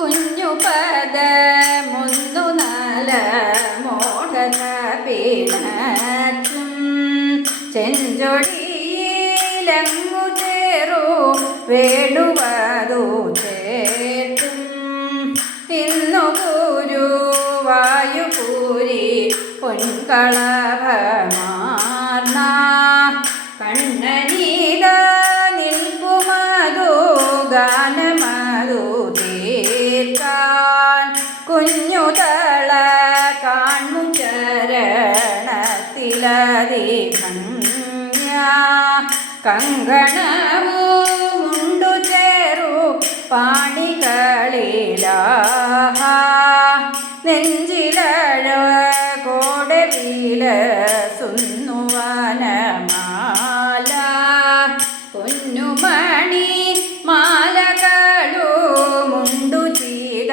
കുഞ്ഞു പദമൊന്നു നാല മോഹന പിണച്ചും ചെഞ്ചൊടിയിലങ്ങു ചേറു വേണുവതു ചേട്ടും. ഇന്നു ഗുരുവായുപൂരി പൊൻകളഭമാർന്ന കുഞ്ഞുതള കാണു ചരണത്തിലധികന്യ കങ്കണമുണ്ടു ചേരു പാണികളിലാഹ. നെഞ്ചിലഴ കോടവില സുന്നുവനമാല പൊന്നുമണി മാലകളു മുണ്ടു ചെയ്ത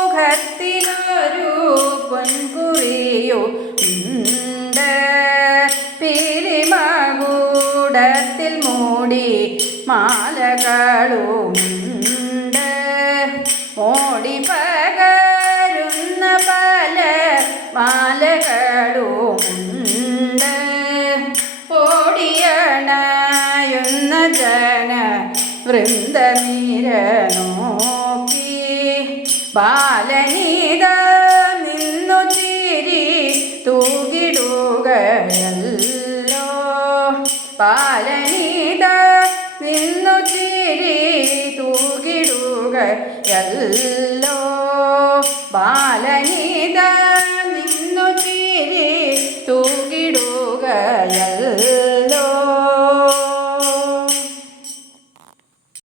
മാലകളുമുണ്ട് ഓടി പകരുന്ന പല മാലകളുമുണ്ട്. ഓടിയണയുന്ന ജന വൃന്ദനീരനോക്കി ബാലനീത നിന്നു ചിരി തൂകിടുകയല്ലോ. ബാലനീത നിന്നു ചിരി തൂകിടുകയല്ലോ ബാലനീത